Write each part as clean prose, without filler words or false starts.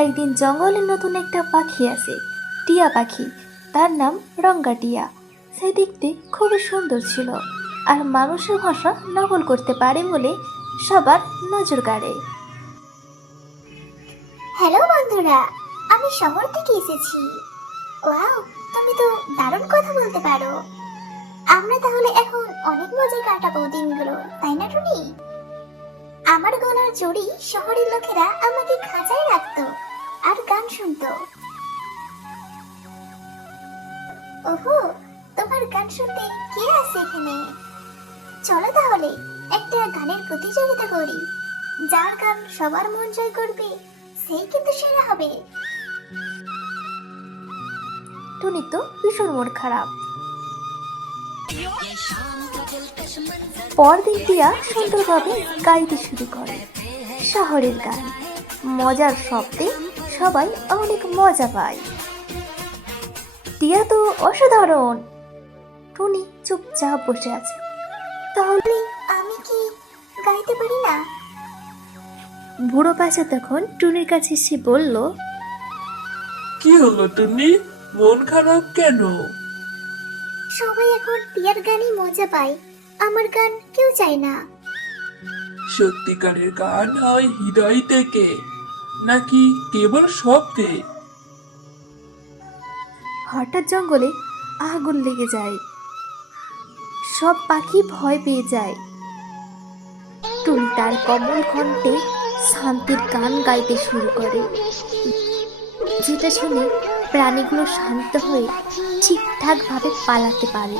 একদিন জঙ্গলে নতুন একটা পাখি আসে, টিয়া পাখি। তার নাম রঙ্গা টিয়া। সে দেখতে খুবই সুন্দর ছিল, আর মানুষের ভাষা নকল করতে পারে বলে সবার নজর কাড়ে। হ্যালো বন্ধুরা, আমি শহর থেকে এসেছি। ওয়াও, তুমি তো দারুণ কথা বলতে পারো। আমরা তাহলে এখন অনেক মজায় কাটাবো দিনগুলো, তাই না টুনি? আমার গলার জড়ি শহরের লোকেরা আমাকে খাঁচায় রাখতো আর গান শুনতো। ওহো, তোমার গান শুনতে কে আছে এখানে? চলো তাহলে একটা গানের প্রতিযোগিতা করি। যার গান সবার মন জয় করবে সেই কিন্তু সেরা হবে। টুনি তো ভীষণ মন খারাপ। পরদিন টিয়া সুন্দরভাবে গাইতে শুরু করে শহরের গান। মজার শব্দে সবাই অনেক মজা পায়। টিয়া তো অসাধারণ। টুনি চুপচাপ বসে আছে। তাহলে আমি কি গাইতে পারি না? বুড়ো পাশা তখন টুনির কাছে এসে বলল, কি হলো টুনি, মন খারাপ কেন? সবাই এখন টিয়ার গানই মজা পায়, আমার গান কেউ চায় না। সত্যিকারের গান হয় হৃদয় থেকে, নাকি কেবল শব্দে? হঠাৎ জঙ্গলে আগুন লেগে যায়। সব পাখি ভয় পেয়ে যায়। টুনি তার কমল কণ্ঠে শান্তির গান গাইতে শুরু করে, যেটা শুনে প্রাণীগুলো শান্ত হয়ে ঠিকঠাক ভাবে পালাতে পারে।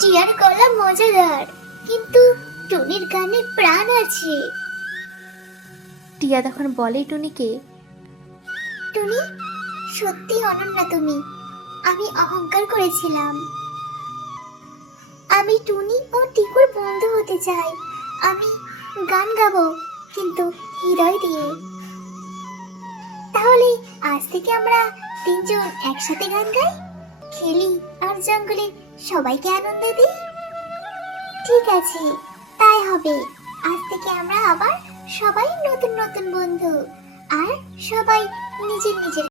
টিয়ার গলা মজাদার, কিন্তু টুনির গানে প্রাণ আছে। টিয়া তখন বলে টুনিকে, টুনি, সত্যি অনন্যা তুমি। আমি অহংকার করেছিলাম। আমি টুনি ও টিকুর বন্ধু হতে চাই। আমি গান গাবো, কিন্তু হৃদয় দিয়ে। তাহলে আজ থেকে আমরা তিনজন একসাথে গান গাই, খেলি আর জঙ্গলে সবাইকে আনন্দ দিই। ঠিক আছে, তাই হবে। আজ থেকে আমরা আবার সবাই নতুন নতুন বন্ধু, আর সবাই নিজের নিজের